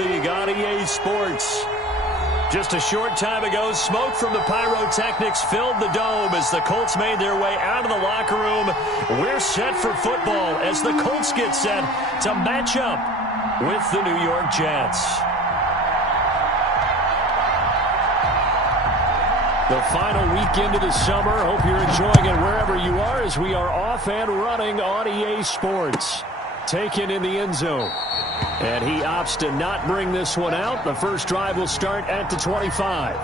League on EA Sports. Just a short time ago, smoke from the pyrotechnics filled the dome as the Colts made their way out of the locker room. We're set for football as the Colts get set to match up with the New York Jets. The final weekend of the summer. Hope you're enjoying it wherever you are as we are off and running on EA Sports. Taken in the end zone. And he opts to not bring this one out. The first drive will start at the 25.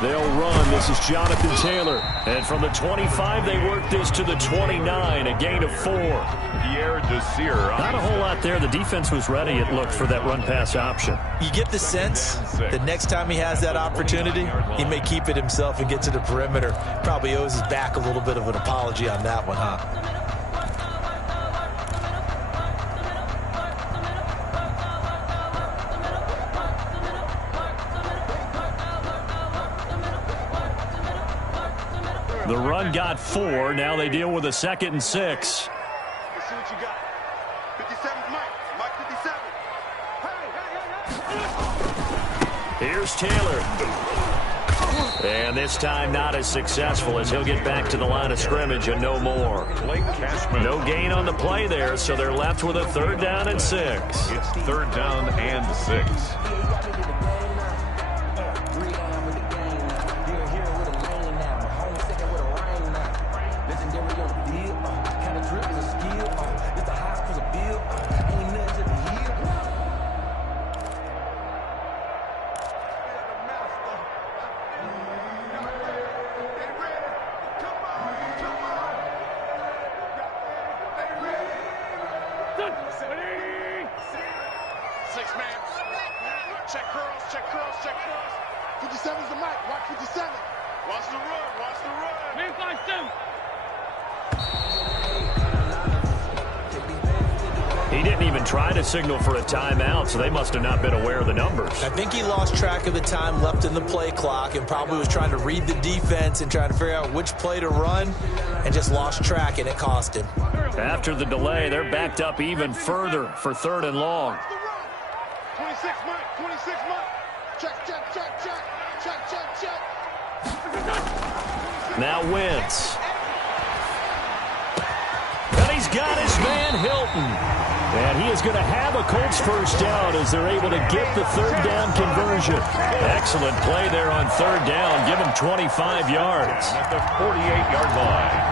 They'll run. This is Jonathan Taylor. And from the 25, they work this to the 29, a gain of 4. Not a whole lot there. The defense was ready, it looked, for that run-pass option. You get the sense that next time he has that opportunity, he may keep it himself and get to the perimeter. Probably owes his back a little bit of an apology on that one, huh? The run got 4. Now they deal with a 2nd and 6. Let's see what you got. 57's Mike. Mike 57. Here's Taylor. And this time not as successful as he'll get back to the line of scrimmage and no more. No gain on the play there, so they're left with a 3rd down and 6. It's 3rd down and 6. Check curls, check curls, check curls. 57's the Mike. Watch 57. Watch the run, watch the run. Man, 5-2. He didn't even try to signal for a timeout, so they must have not been aware of the numbers. I think he lost track of the time left in the play clock and probably was trying to read the defense and trying to figure out which play to run and just lost track, and it cost him. After the delay, they're backed up even further for 3rd and long. 26 Mike, 26 Mike. Check, check, check, check. Check, check, check. Now Wentz. And he's got his man Hilton. And he is going to have a Colts first down as they're able to get the 3rd down conversion. Excellent play there on 3rd down. Give him 25 yards. At the 48-yard line.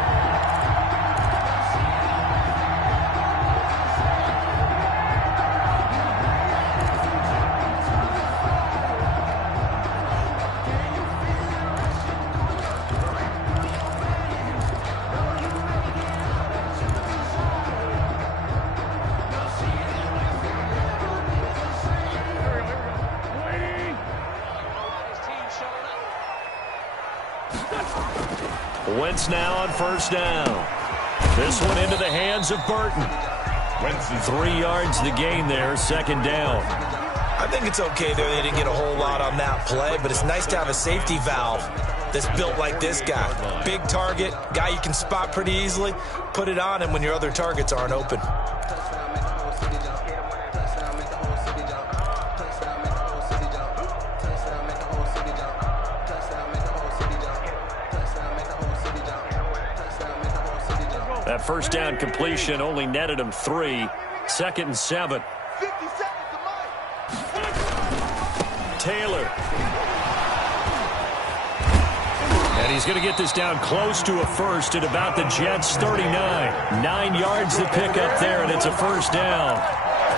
Wentz now on 1st down. This one into the hands of Burton. 3 yards the gain there, 2nd down. I think it's okay there. They didn't get a whole lot on that play, but it's nice to have a safety valve that's built like this guy. Big target, guy you can spot pretty easily. Put it on him when your other targets aren't open. That 1st down completion only netted him 3. 2nd and 7. 57's the Mike. Taylor. And he's going to get this down close to a first at about the Jets' 39. 9 yards to pick up there, and it's a 1st down.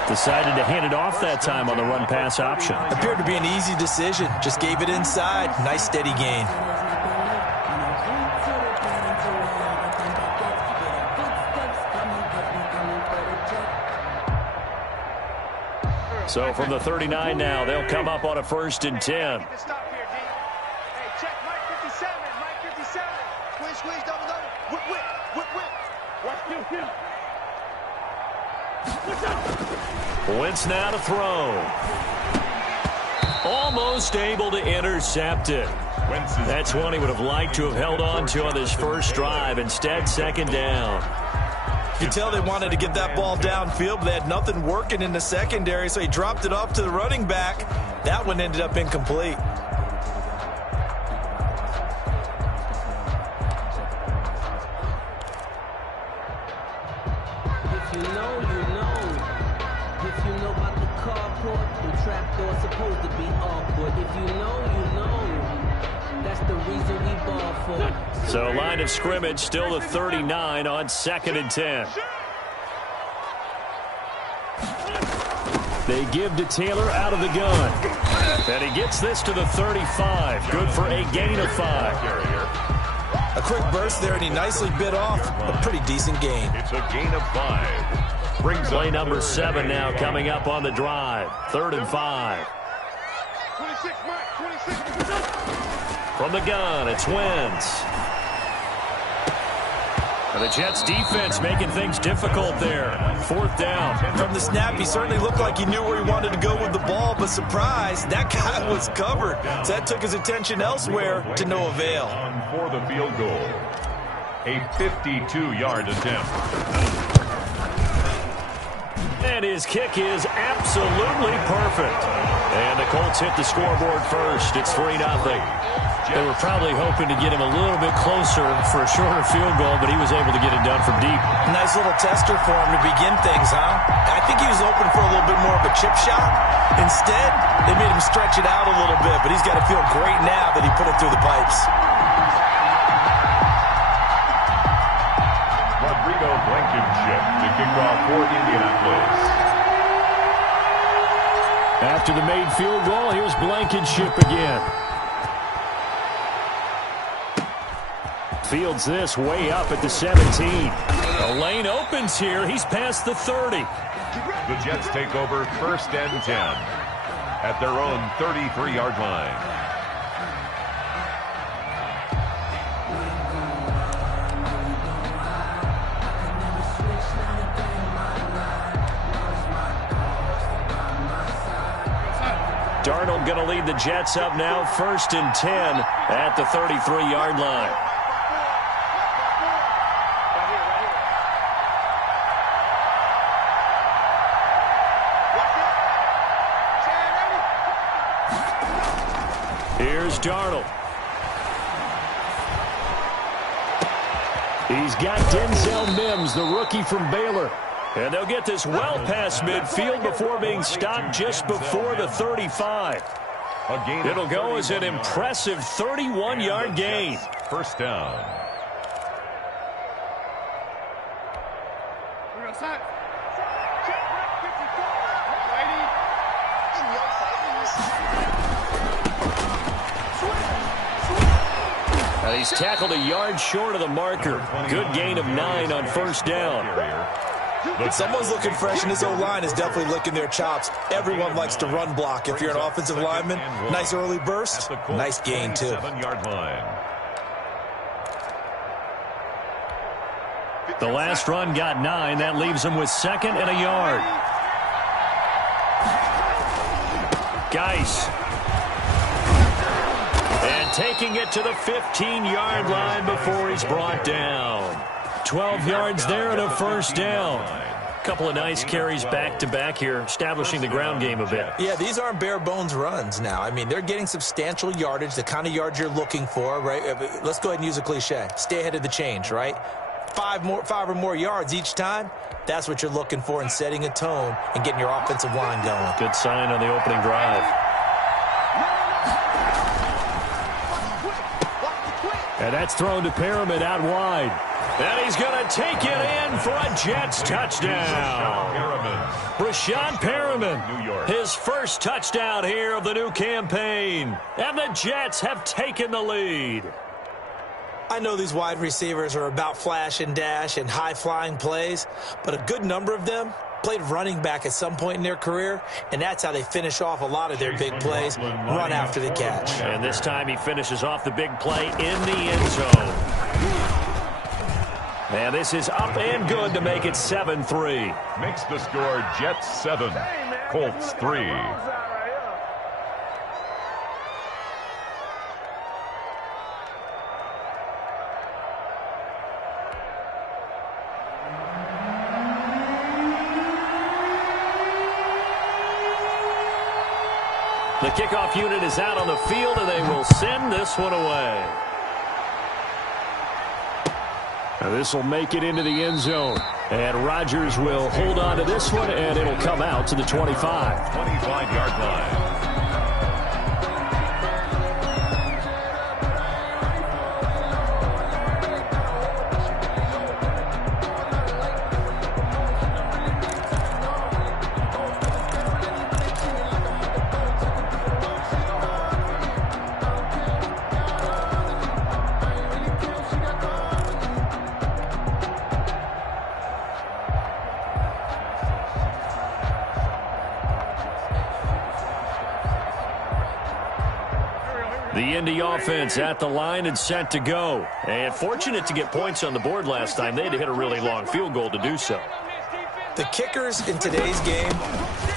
Decided to hand it off that time on the run-pass option. Appeared to be an easy decision. Just gave it inside. Nice steady gain. So from the 39 now, they'll come up on a 1st and 10. Stop here, D. Hey, check Mike 57. Mike 57. Squeeze, double. Whip. Watch Wentz now to throw. Almost able to intercept it. That's one he would have liked to have held on to on this first drive. Instead, 2nd down. You can tell they wanted to get that ball downfield, but they had nothing working in the secondary, so he dropped it off to the running back. That one ended up incomplete. If you know, you know. If you know about the carport, the trapdoor's supposed to be awkward. If you know, you know. That's the reason we ball for. So line of scrimmage still the 39 on 2nd and 10. They give to Taylor out of the gun. And he gets this to the 35. Good for a gain of 5. A quick burst there, and he nicely bit off a pretty decent gain. It's a gain of 5. Brings Play number 7 now coming up on the drive. 3rd and 5. 26, Mike. 26. From the gun, it's Wentz. And the Jets defense making things difficult there. 4th down. From the snap, he certainly looked like he knew where he wanted to go with the ball, but surprise, that guy was covered. So that took his attention elsewhere to no avail. for the field goal. A 52-yard attempt. And his kick is absolutely perfect. And the Colts hit the scoreboard first. It's 3-0. They were probably hoping to get him a little bit closer for a shorter field goal, but he was able to get it done from deep. Nice little tester for him to begin things, huh? I think he was hoping for a little bit more of a chip shot. Instead, they made him stretch it out a little bit, but he's got to feel great now that he put it through the pipes. Blankenship to kick off for Indianapolis. After the made field goal, here's Blankenship again. Fields this way up at the 17. The lane opens here. He's past the 30. The Jets take over 1st and 10 at their own 33-yard line. Darnold going to lead the Jets up now, 1st and 10 at the 33-yard line. Here's Darnold. He's got Denzel Mims, the rookie from Baylor. And they'll get this well past midfield before being stopped just before the 35. It'll go as an impressive 31-yard gain. 1st down. He's tackled a yard short of the marker. Good gain of 9 on 1st down. But someone's looking fresh, and his O-line is definitely licking their chops. Everyone likes to run block. If you're an offensive lineman, nice early burst, nice gain, too. 7-yard line. The last run got 9. That leaves him with 2nd and a yard. Geis. And taking it to the 15-yard line before he's brought down. 12 yards there and a 1st down. A couple of nice carries back-to-back here, establishing the ground game a bit. Yeah, these aren't bare-bones runs now. I mean, they're getting substantial yardage, the kind of yards you're looking for, right? Let's go ahead and use a cliche. Stay ahead of the change, right? 5 or more yards each time, that's what you're looking for in setting a tone and getting your offensive line going. Good sign on the opening drive. And that's thrown to Perriman out wide. And he's going to take it in for a Jets touchdown. Brashad Perriman, his first touchdown here of the new campaign. And the Jets have taken the lead. I know these wide receivers are about flash and dash and high-flying plays, but a good number of them played running back at some point in their career, and that's how they finish off a lot of their big plays, run after the catch. And this time he finishes off the big play in the end zone. And this is up and good to make it 7-3. Makes the score Jets 7, Colts 3. The kickoff unit is out on the field, and they will send this one away. Now this will make it into the end zone. And Rodgers will hold on to this one, and it'll come out to the 25. 25-yard line. The Indy offense at the line and set to go. And fortunate to get points on the board last time. They had to hit a really long field goal to do so. The kickers in today's game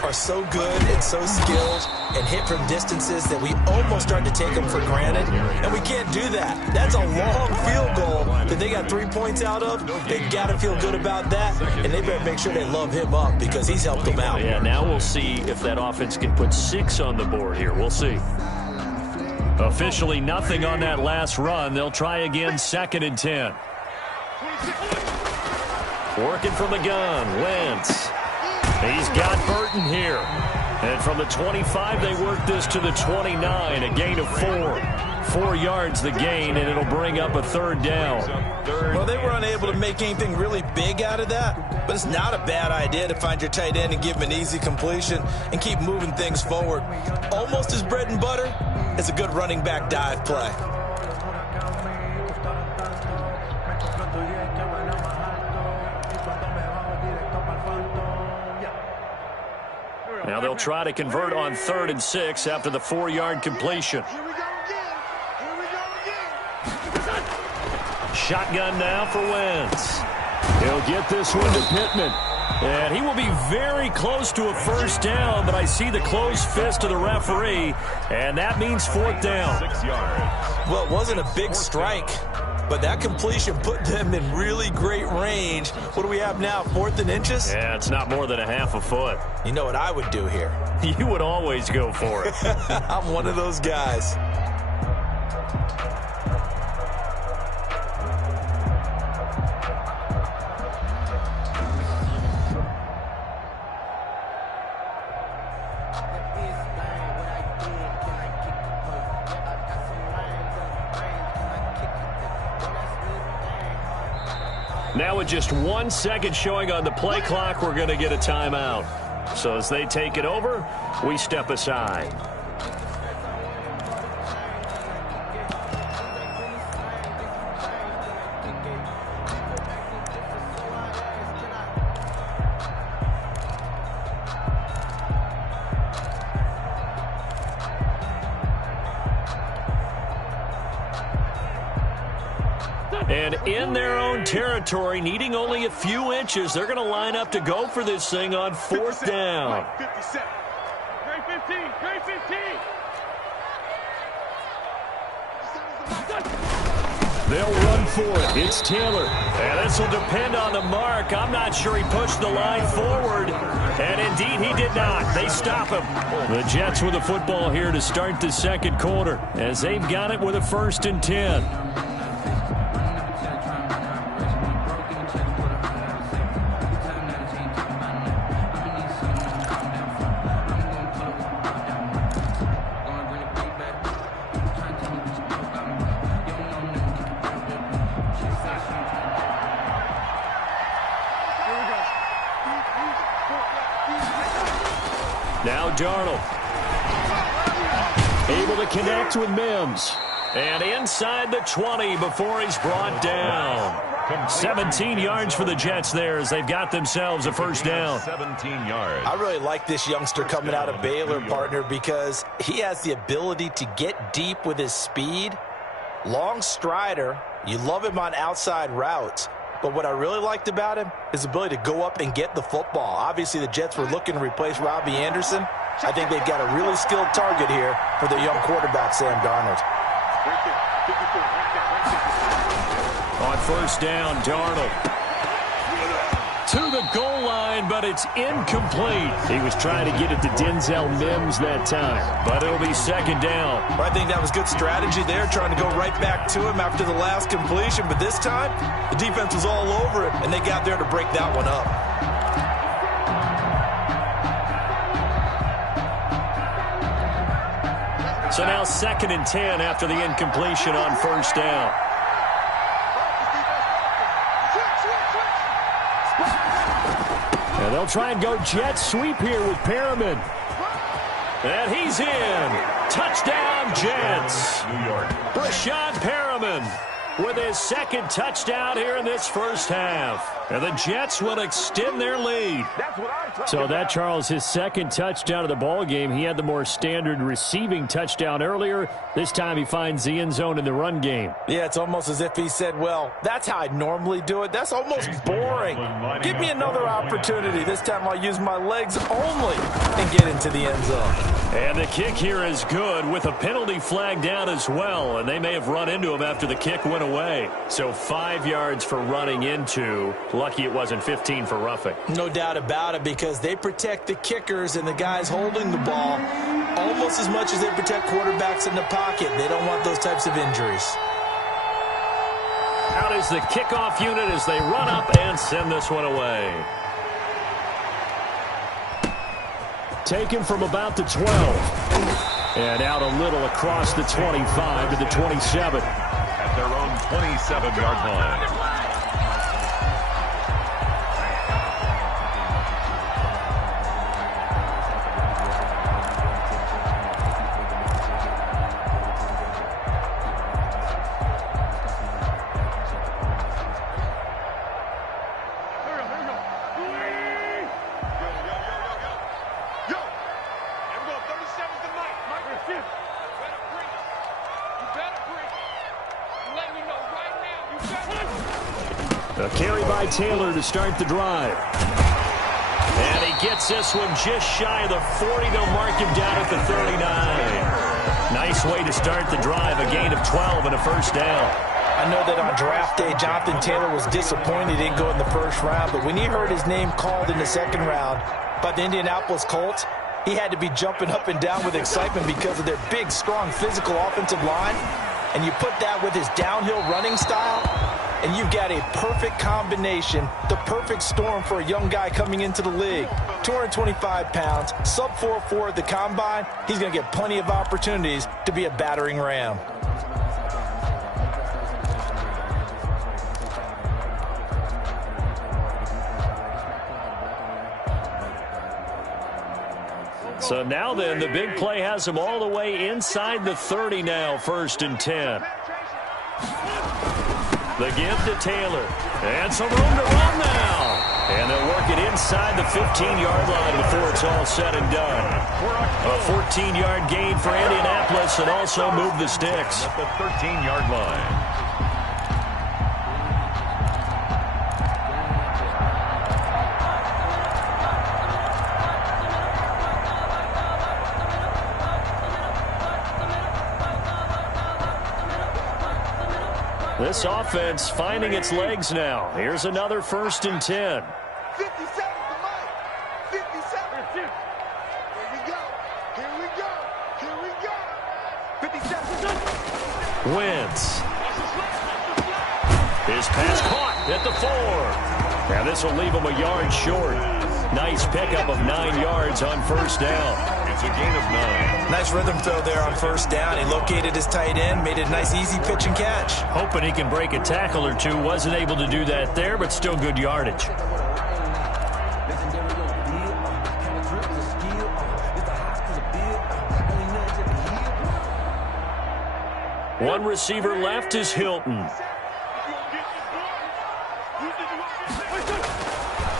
are so good and so skilled and hit from distances that we almost start to take them for granted, and we can't do that. That's a long field goal that they got 3 points out of. They got to feel good about that, and they better make sure they love him up because he's helped them out. Yeah, now we'll see if that offense can put 6 on the board here. We'll see. Officially nothing on that last run. They'll try again, 2nd and 10. Working from the gun, Wentz. He's got Burton here. And from the 25, they work this to the 29, a gain of 4. 4 yards the gain, and it'll bring up a 3rd down. Well, they were unable to make anything really big out of that, but it's not a bad idea to find your tight end and give him an easy completion and keep moving things forward. Almost as bread and butter as a good running back dive play. Now they'll try to convert on 3rd and 6 after the 4-yard completion. Here we go again. Here we go again. Shotgun now for Wentz. He'll get this one to Pittman. And he will be very close to a 1st down, but I see the closed fist of the referee, and that means 4th down. 6 yards. Well, it wasn't a big strike, but that completion put them in really great range. What do we have now, 4th and inches? Yeah, it's not more than a half a foot. You know what I would do here? You would always go for it. I'm one of those guys. Now with just 1 second showing on the play clock, we're going to get a timeout. So as they take it over, we step aside. And in their own territory, needing only a few inches, they're going to line up to go for this thing on 4th down. 57. Great 15. Great 15. They'll run for it. It's Taylor. And this will depend on the mark. I'm not sure he pushed the line forward. And indeed, he did not. They stop him. The Jets with the football here to start the 2nd quarter, as they've got it with a 1st and 10. Now Darnold, able to connect with Mims. And inside the 20 before he's brought down. 17 yards for the Jets there as they've got themselves a first down. 17 yards. I really like this youngster coming out of Baylor, partner, because he has the ability to get deep with his speed. Long strider. You love him on outside routes. But what I really liked about him is his ability to go up and get the football. Obviously, the Jets were looking to replace Robbie Anderson. I think they've got a really skilled target here for their young quarterback, Sam Darnold. On first down, Darnold to the goal line, but it's incomplete. He was trying to get it to Denzel Mims that time, but it'll be second down. I think that was good strategy there, trying to go right back to him after the last completion. But this time, the defense was all over it, and they got there to break that one up. So now 2nd and 10 after the incompletion on first down. And they'll try and go jet sweep here with Perriman. And he's in. Touchdown, Jets. New York. Brashad Perriman with his 2nd touchdown here in this first half. And the Jets will extend their lead. So that, Charles, his 2nd touchdown of the ball game. He had the more standard receiving touchdown earlier. This time he finds the end zone in the run game. Yeah, it's almost as if he said, well, that's how I normally do it. That's almost boring. Give me another opportunity. This time I'll use my legs only and get into the end zone. And the kick here is good with a penalty flag down as well. And they may have run into him after the kick went away. So 5 yards for running into. Lucky it wasn't 15 for roughing. No doubt about it, because they protect the kickers and the guys holding the ball almost as much as they protect quarterbacks in the pocket. They don't want those types of injuries. Out is the kickoff unit as they run up and send this one away. Taken from about the 12. And out a little across the 25 to the 27. At their own 27-yard line. A carry by Taylor to start the drive. And he gets this one just shy of the 40. They'll mark him down at the 39. Nice way to start the drive. A gain of 12 and a first down. I know that on draft day, Jonathan Taylor was disappointed he didn't go in the first round. But when he heard his name called in the second round by the Indianapolis Colts, he had to be jumping up and down with excitement because of their big, strong, physical offensive line. And you put that with his downhill running style, and you've got a perfect combination, the perfect storm for a young guy coming into the league. 225 pounds, sub 4.4 at the combine. He's going to get plenty of opportunities to be a battering ram. So now then, the big play has him all the way inside the 30 now, 1st and 10. The give to Taylor. And some room to run now. And they'll work it inside the 15-yard line before it's all said and done. A 14-yard gain for Indianapolis and also move the sticks. At the 13-yard line. This offense finding its legs now. Here's another 1st and 10. 57 to Mike. 57. Here we go. Here we go. Here we go. 57. Wentz. His pass caught at the 4. Now this will leave him a yard short. Nice pickup of 9 yards on first down. It's a gain of 9. Nice rhythm throw there on first down. He located his tight end, made it a nice easy pitch and catch. Hoping he can break a tackle or two. Wasn't able to do that there, but still good yardage. One receiver left is Hilton.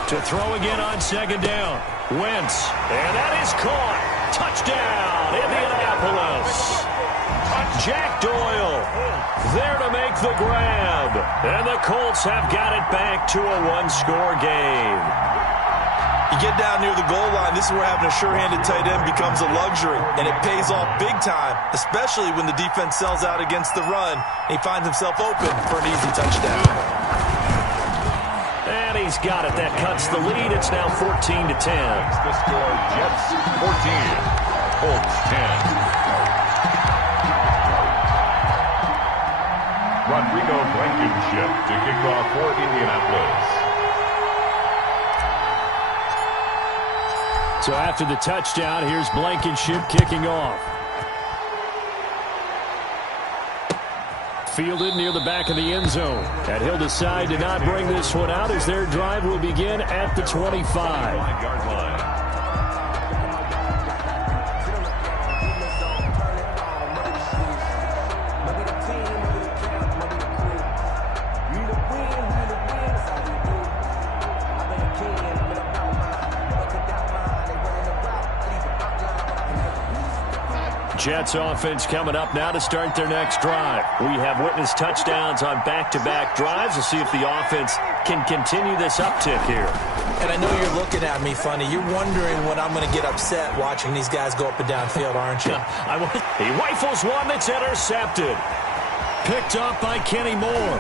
To throw again on second down. Wentz. And that is caught. Touchdown, Indianapolis. Jack Doyle there to make the grab. And the Colts have got it back to a one-score game. You get down near the goal line, this is where having a sure-handed tight end becomes a luxury, and it pays off big time, especially when the defense sells out against the run, and he finds himself open for an easy touchdown. And he's got it. That cuts the lead. It's now 14-10. The score, Jets 14, Colts 10. Rodrigo Blankenship to kick off for Indianapolis. So after the touchdown, here's Blankenship kicking off. Fielded near the back of the end zone. And he'll decide to not bring this one out as their drive will begin at the 25-yard line. Jets offense coming up now to start their next drive. We have witnessed touchdowns on back-to-back drives. We'll see if the offense can continue this uptick here. And I know you're looking at me funny. You're wondering when I'm going to get upset watching these guys go up and down field, aren't you? He rifles one that's intercepted. Picked off by Kenny Moore.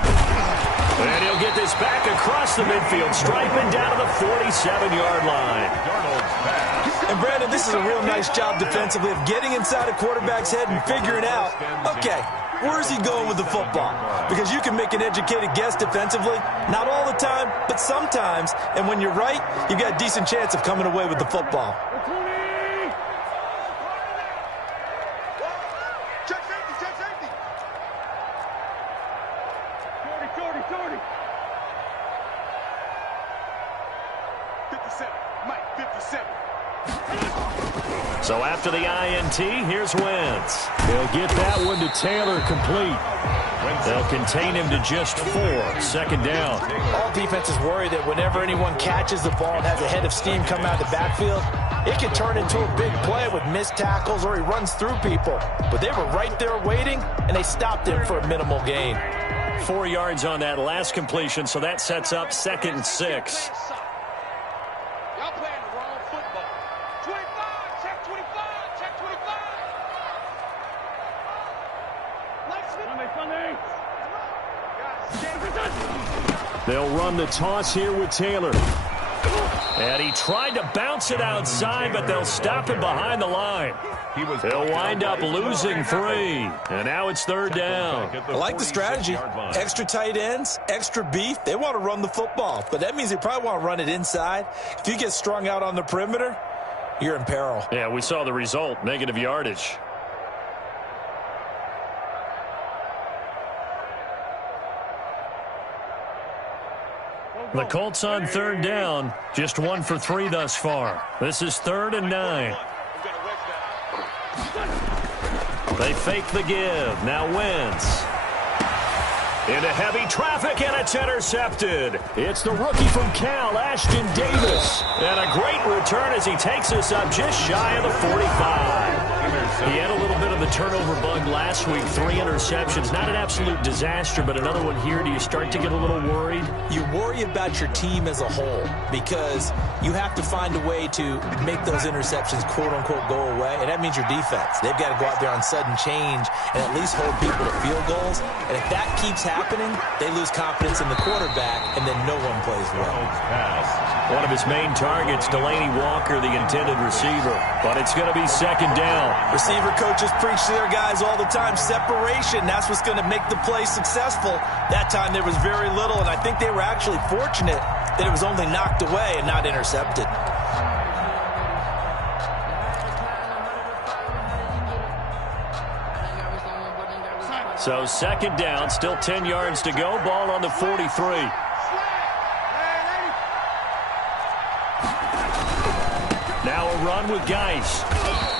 And he'll get this back across the midfield, striping down to the 47-yard line. And Brandon, this is a real nice job defensively of getting inside a quarterback's head and figuring out, okay, where's he going with the football? Because you can make an educated guess defensively, not all the time, but sometimes. And when you're right, you've got a decent chance of coming away with the football. Check safety, check safety. 40. 57, Mike, 57. So after the INT, here's Wentz. They'll get that one to Taylor complete. They'll contain him to just 4. Second down. All defenses worry that whenever anyone catches the ball and has a head of steam come out of the backfield, it can turn into a big play with missed tackles or he runs through people. But they were right there waiting, and they stopped him for a minimal gain. 4 yards on that last completion, so that sets up 2nd and 6. Y'all playing the wrong football. 25, check 25, check 25. They'll run the toss here with Taylor. And he tried to bounce it outside, but they'll stop him behind the line. He'll wind up losing 3. And now it's 3rd down. I like the strategy. Extra tight ends, extra beef. They want to run the football, but that means they probably want to run it inside. If you get strung out on the perimeter, you're in peril. Yeah, we saw the result, negative yardage. The Colts on 3rd down, just 1 for 3 thus far. This is 3rd and 9. They fake the give. Now Wentz. Into heavy traffic, and it's intercepted. It's the rookie from Cal, Ashton Davis. And a great return as he takes us up just shy of the 45. He had a little bit of the turnover bug last week. 3 interceptions. Not an absolute disaster, but another one here. Do you start to get a little worried? You worry about your team as a whole because you have to find a way to make those interceptions, quote-unquote, go away, and that means your defense. They've got to go out there on sudden change and at least hold people to field goals. And if that keeps happening, they lose confidence in the quarterback, and then no one plays well. One of his main targets, Delaney Walker, the intended receiver. But it's going to be 2nd down. Receiver coaches preach to their guys all the time. Separation, that's what's going to make the play successful. That time there was very little, and I think they were actually fortunate that it was only knocked away and not intercepted. So 2nd down, still 10 yards to go. Ball on the 43. Now a run with Geis.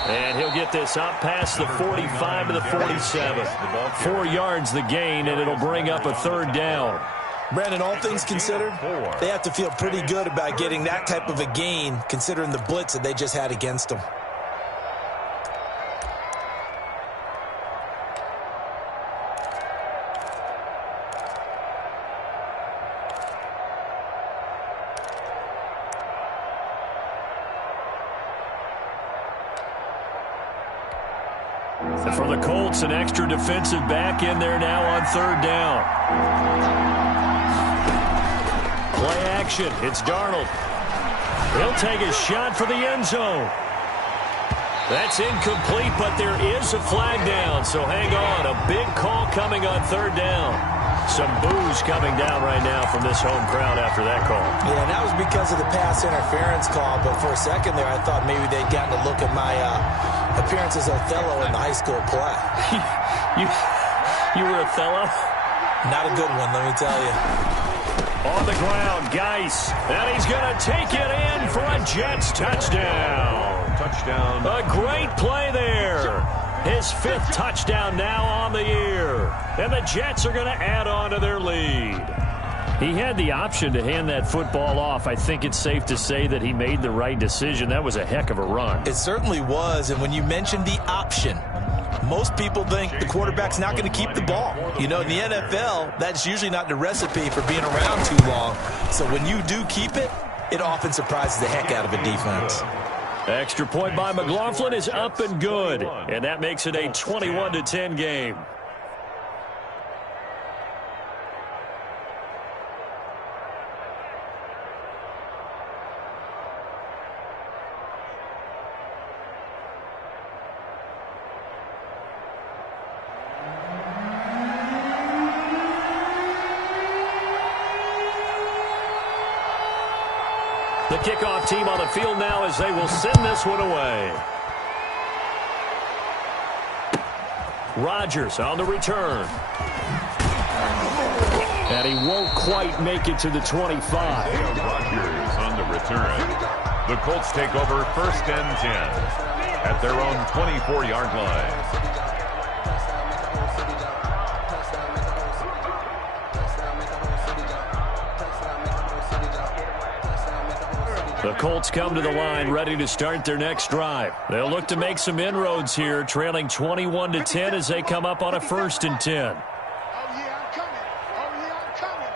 And he'll get this up past the 45 to the 47. 4 yards the gain, and it'll bring up a 3rd down. Brandon, all things considered, they have to feel pretty good about getting that type of a gain considering the blitz that they just had against them. For the Colts, an extra defensive back in there now on third down. Play action. It's Darnold. He'll take a shot for the end zone. That's incomplete, but there is a flag down, so hang on. A big call coming on third down. Some boos coming down right now from this home crowd after that call. Yeah, and that was because of the pass interference call, but for a second there I thought maybe they'd gotten a look at my appearance as Othello in the high school play. You were Othello? Not a good one, let me tell you. On the ground, Geis, and he's going to take it in for a Jets touchdown. Touchdown. A great play there. His 5th touchdown now on the year. And the Jets are going to add on to their lead. He had the option to hand that football off. I think it's safe to say that he made the right decision. That was a heck of a run. It certainly was, and when you mentioned the option, most people think the quarterback's not going to keep the ball. You know, in the NFL, that's usually not the recipe for being around too long. So when you do keep it, it often surprises the heck out of a defense. Extra point by McLaughlin is up and good, and that makes it a 21-10 game. The kickoff team on the field now as they will send this one away. Rodgers on the return. And he won't quite make it to the 25. Rodgers on the return. The Colts take over 1st and 10 at their own 24-yard line. The Colts come to the line ready to start their next drive. They'll look to make some inroads here, trailing 21-10 as they come up on a 1st and 10. Oh, yeah, I'm coming. Oh, yeah, I'm coming.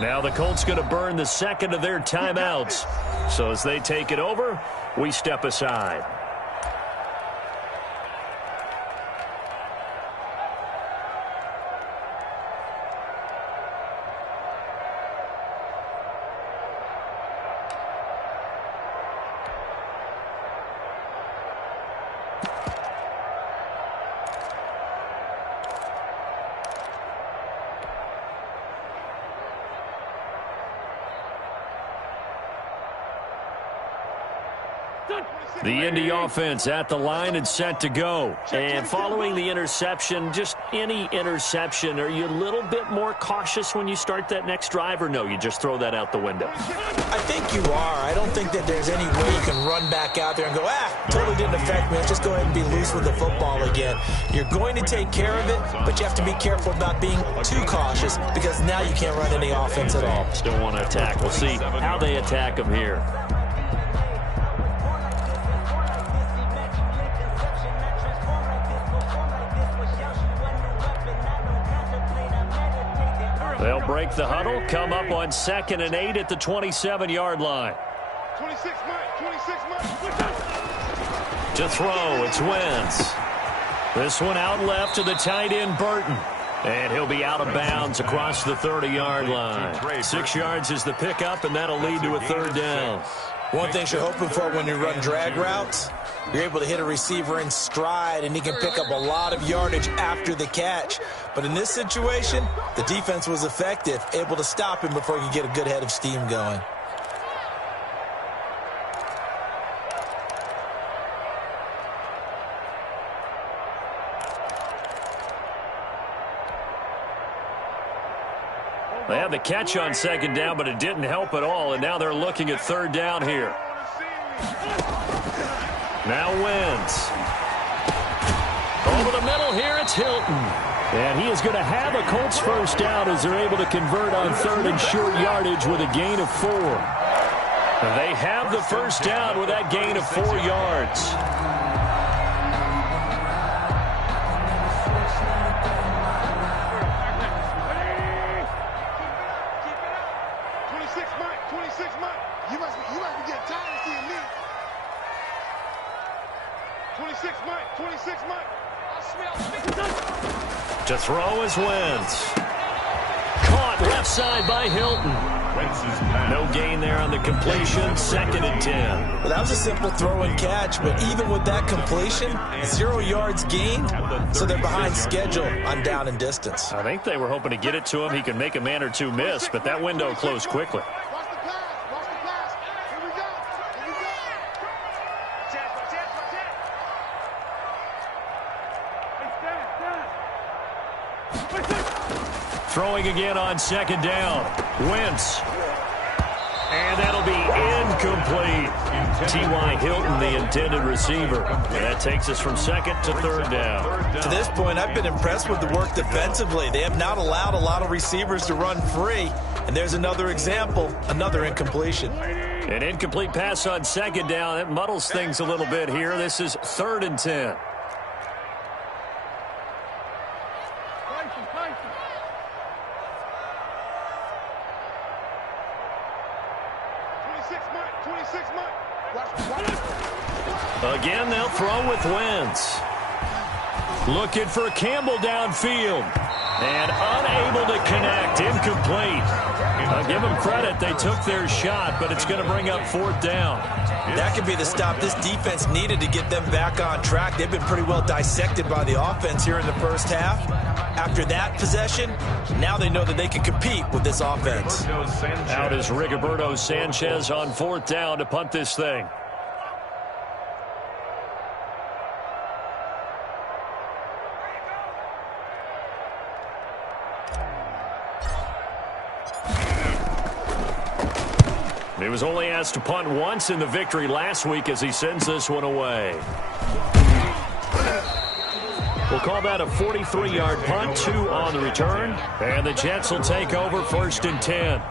Now the Colts going to burn the 2nd of their timeouts. So as they take it over, we step aside. The Indy offense at the line and set to go. And following the interception, just any interception, are you a little bit more cautious when you start that next drive, or no, you just throw that out the window? I think you are. I don't think that there's any way you can run back out there and go, totally didn't affect me. Let's just go ahead and be loose with the football again. You're going to take care of it, but you have to be careful about being too cautious because now you can't run any offense at all. Still want to attack. We'll see how they attack them here. They'll break the huddle, come up on 2nd and 8 at the 27-yard line. 26 Mike. To throw, it's Wentz. This one out left to the tight end, Burton. And he'll be out of bounds across the 30-yard line. 6 yards is the pickup, and that'll lead to a 3rd down. One thing you're hoping for when you run drag routes, you're able to hit a receiver in stride, and he can pick up a lot of yardage after the catch. But in this situation, the defense was effective, able to stop him before he could get a good head of steam going. had the catch on second down, but it didn't help at all, and now they're looking at third down here. Now Wentz. Over the middle here, it's Hilton. And he is going to have a Colts first down as they're able to convert on third and short yardage with a gain of 4. They have the first down with that gain of 4 yards. You must be getting tired of seeing me. 26 Mike. To throw is Wentz. Caught left side by Hilton. No gain there on the completion. 2nd and 10. Well, that was a simple throw and catch, but even with that completion, 0 yards gained, so they're behind schedule on down and distance. I think they were hoping to get it to him. He could make a man or two miss, but that window closed quickly. Watch the pass. Here we go. Throwing again on 2nd down. Wentz. And that'll be incomplete. T.Y. Hilton, the intended receiver. And that takes us from 2nd to 3rd down. To this point, I've been impressed with the work defensively. They have not allowed a lot of receivers to run free. And there's another example, another incompletion. An incomplete pass on 2nd down. That muddles things a little bit here. This is 3rd and 10. Again, they'll throw with Wentz. Looking for Campbell downfield. And unable to connect. Incomplete. I'll give them credit. They took their shot, but it's going to bring up 4th down. That could be the stop this defense needed to get them back on track. They've been pretty well dissected by the offense here in the first half. After that possession, now they know that they can compete with this offense. Out is Rigoberto Sanchez on 4th down to punt this thing. He was only asked to punt once in the victory last week as he sends this one away. We'll call that a 43-yard punt, 2 on the return. And the Jets will take over 1st and 10.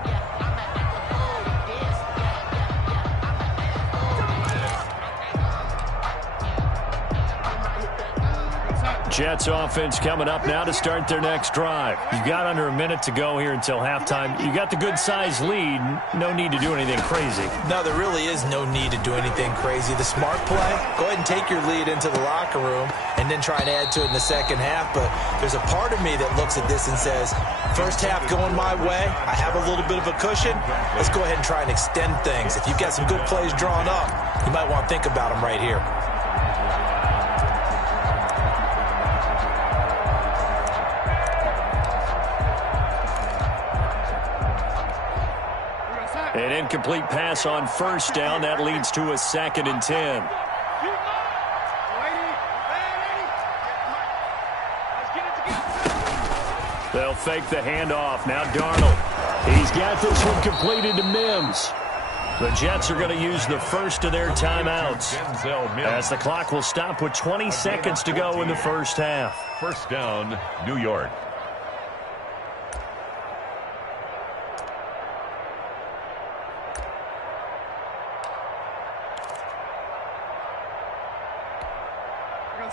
Jets offense coming up now to start their next drive. You've got under a minute to go here until halftime. You got the good-sized lead. No need to do anything crazy. No, there really is no need to do anything crazy. The smart play, go ahead and take your lead into the locker room and then try and add to it in the second half. But there's a part of me that looks at this and says, first half going my way, I have a little bit of a cushion. Let's go ahead and try and extend things. If you've got some good plays drawn up, you might want to think about them right here. An incomplete pass on 1st down. That leads to a 2nd and 10. They'll fake the handoff. Now Darnold. He's got this one completed to Mims. The Jets are going to use the first of their timeouts as the clock will stop with 20 seconds to go in the first half. 1st down, New York.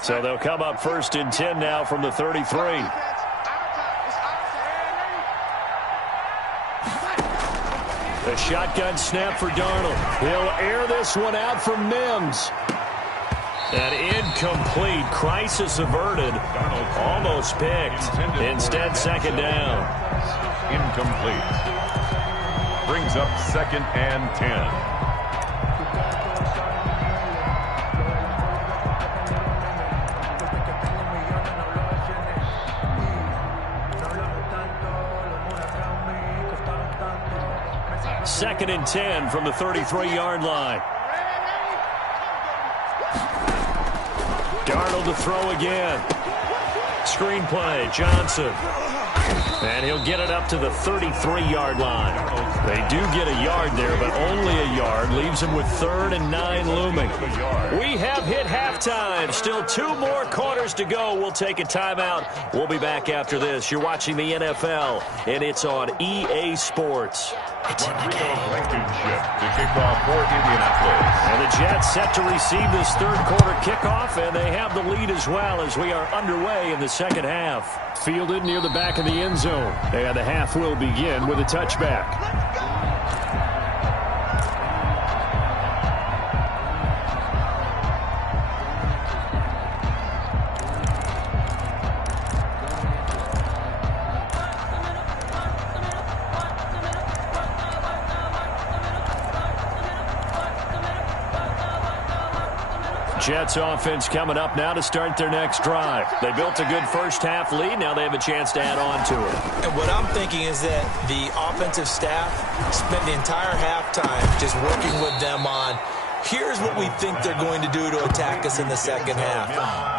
So they'll come up 1st and 10 now from the 33. The shotgun snap for Darnold. He'll air this one out for Mims. An incomplete. Crisis averted. Almost picked. Instead, 2nd down. Incomplete. Brings up 2nd and 10. Second and 10 from the 33-yard line. Darnold to throw again. Screen play, Johnson. And he'll get it up to the 33-yard line. They do get a yard there, but only a yard. Leaves them with 3rd and 9 looming. We have hit halftime. Still 2 more quarters to go. We'll take a timeout. We'll be back after this. You're watching the NFL, and it's on EA Sports. It's in the game. To kick off for Indianapolis. And the Jets set to receive this 3rd quarter kickoff, and they have the lead as well as we are underway in the second half. Fielded near the back of the end zone. And the half will begin with a touchback. Jets offense coming up now to start their next drive. They built a good first-half lead. Now they have a chance to add on to it. And what I'm thinking is that the offensive staff spent the entire halftime just working with them on, here's what we think they're going to do to attack us in the second half.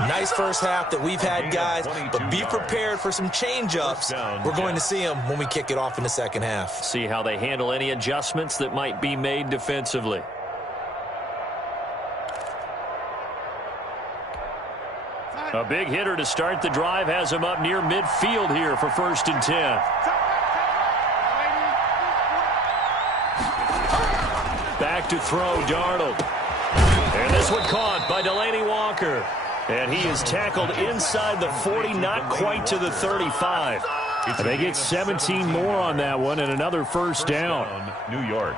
Nice first half that we've had, guys, but be prepared for some change-ups. We're going to see them when we kick it off in the second half. See how they handle any adjustments that might be made defensively. A big hitter to start the drive has him up near midfield here for 1st and 10. Back to throw, Darnold. And this one caught by Delaney Walker. And he is tackled inside the 40, not quite to the 35. And they get 17 more on that one and another first down. New York.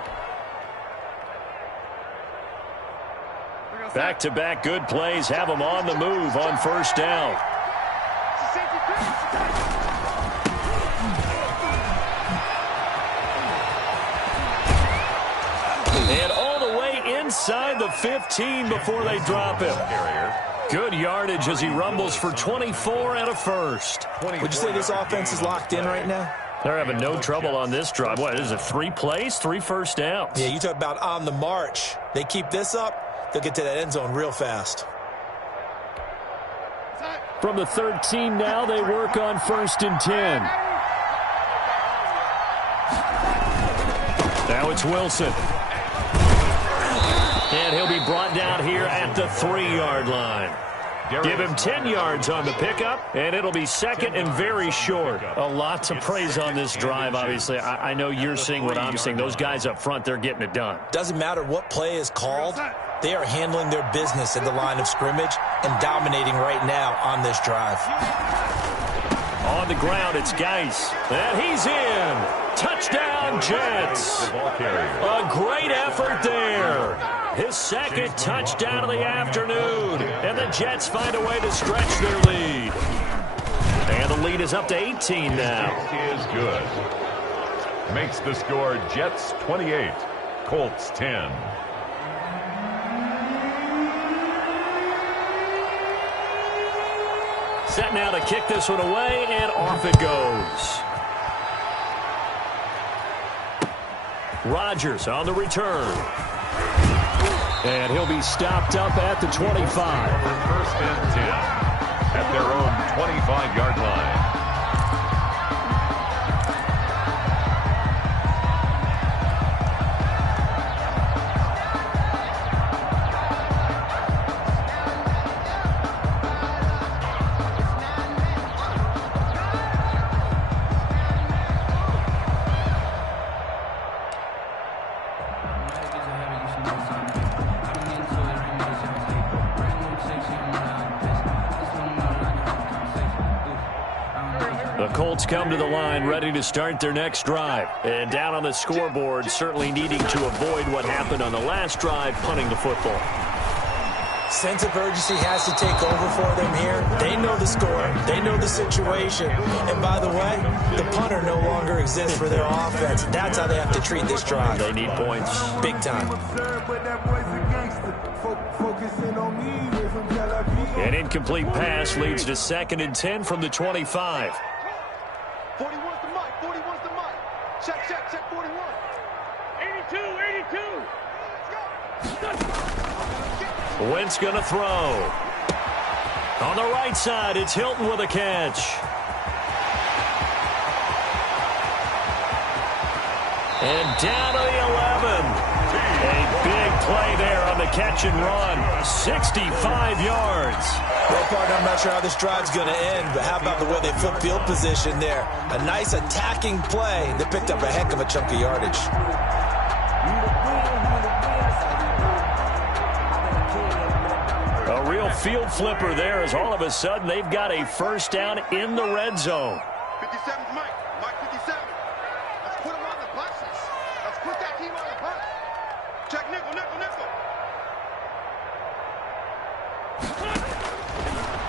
Back-to-back good plays have them on the move on first down. And all the way inside the 15 before they drop him. Good yardage as he rumbles for 24 and a first. Would you say this offense is locked in right now? They're having no trouble on this drive. What is it, 3 plays, 3 first downs? Yeah, you talk about on the march. They keep this up, they'll get to that end zone real fast. From the 13 now, they work on 1st and 10. Now it's Wilson. And he'll be brought down here at the 3-yard line. Give him 10 yards on the pickup, and it'll be second and very short. A lot to praise on this drive, obviously. I know you're seeing what I'm seeing. Those guys up front, they're getting it done. Doesn't matter what play is called. They are handling their business at the line of scrimmage and dominating right now on this drive. On the ground, it's Geis. And he's in. Touchdown, Jets. A great effort there. His second touchdown of the afternoon. And the Jets find a way to stretch their lead. And the lead is up to 18 now. Is good. Makes the score Jets 28, Colts 10. Set now to kick this one away, and off it goes. Rodgers on the return. And he'll be stopped up at the 25. 1st and 10 at their own 25-yard line. Colts come to the line ready to start their next drive. And down on the scoreboard, certainly needing to avoid what happened on the last drive, punting the football. Sense of urgency has to take over for them here. They know the score. They know the situation. And by the way, the punter no longer exists for their offense. That's how they have to treat this drive. They need points. Big time. An incomplete pass leads to 2nd and 10 from the 25. 41's the mic. 41's the mic. Check 41. 82. Wentz going to throw. On the right side, it's Hilton with a catch. And down to the 11. A big play there on the catch and run. 65 yards. Well, partner, I'm not sure how this drive's going to end, but how about the way they flip field position there? A nice attacking play that picked up a heck of a chunk of yardage. A real field flipper there as all of a sudden they've got a first down in the red zone. 57's Mike. Mike 57. Let's put him on the buses. Let's put that team on the bus. Check nickel, nickel, nickel.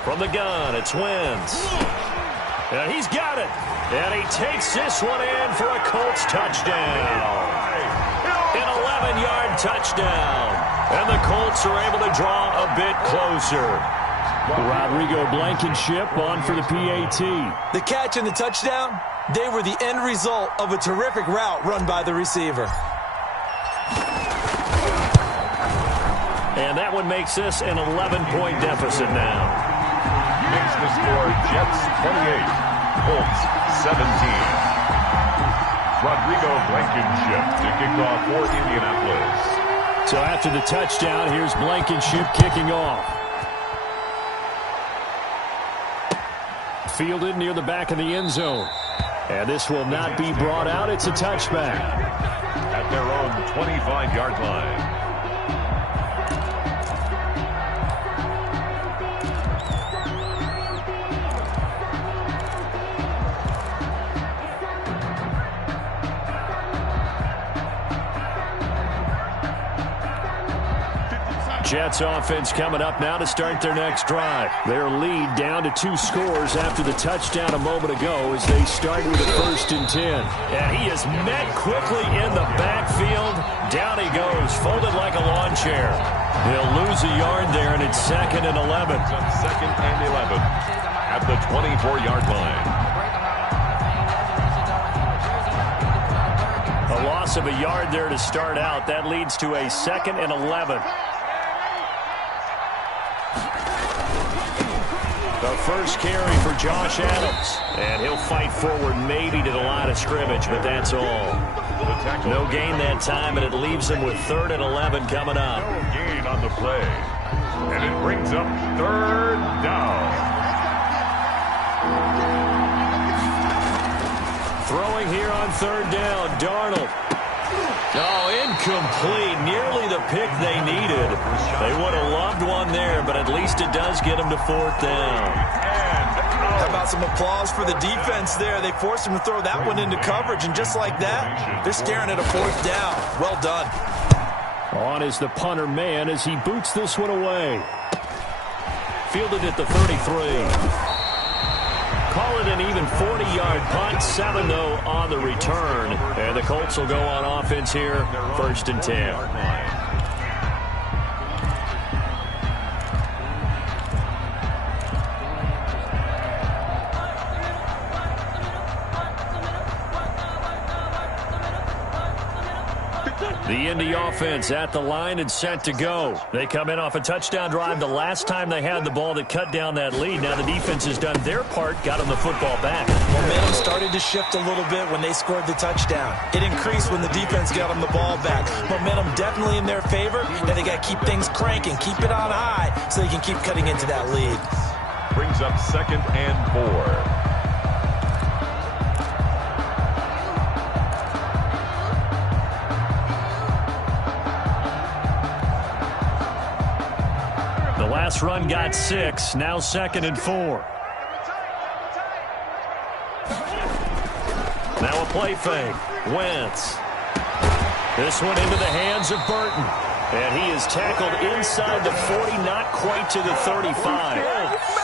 From the gun, it's Wentz. And he's got it. And he takes this one in for a Colts touchdown. An 11-yard touchdown. And the Colts are able to draw a bit closer. Rodrigo Blankenship on for the PAT. The catch and the touchdown, they were the end result of a terrific route run by the receiver. And that one makes this an 11-point deficit now. Makes the score Jets 28, Colts 17. Rodrigo Blankenship to kick off for Indianapolis. So after the touchdown, here's Blankenship kicking off. Fielded near the back of the end zone. And this will not be brought out. It's a touchback. At their own 25-yard line. Jets offense coming up now to start their next drive. Their lead down to 2 scores after the touchdown a moment ago as they start with a 1st and 10. And he is met quickly in the backfield. Down he goes, folded like a lawn chair. He'll lose a yard there, and it's 2nd and 11. Second and 11 at the 24-yard line. A loss of a yard there to start out. That leads to a 2nd and 11. The first carry for Josh Adams. And he'll fight forward maybe to the line of scrimmage, but that's all. No gain that time, and it leaves him with 3rd and 11 coming up. No gain on the play. And it brings up 3rd down. Throwing here on 3rd down, Darnold. Oh, incomplete. Nearly the pick they needed. They would have loved one there, but at least it does get them to 4th down. How about some applause for the defense there? They forced him to throw that one into coverage, and just like that, they're staring at a 4th down. Well done. On is the punter man as he boots this one away. Fielded at the 33. Call it an even 40-yard punt. 7, though, on the return. And the Colts will go on offense here, 1st and 10. The Indy offense at the line and set to go. They come in off a touchdown drive the last time they had the ball that cut down that lead. Now the defense has done their part, got them the football back. Momentum started to shift a little bit when they scored the touchdown. It increased when the defense got them the ball back. Momentum definitely in their favor. Now they got to keep things cranking, keep it on high so they can keep cutting into that lead. Brings up 2nd and 4. Last run got 6. Now 2nd and 4. Now a play fake. Wentz. This one into the hands of Burton. And he is tackled inside the 40, not quite to the 35.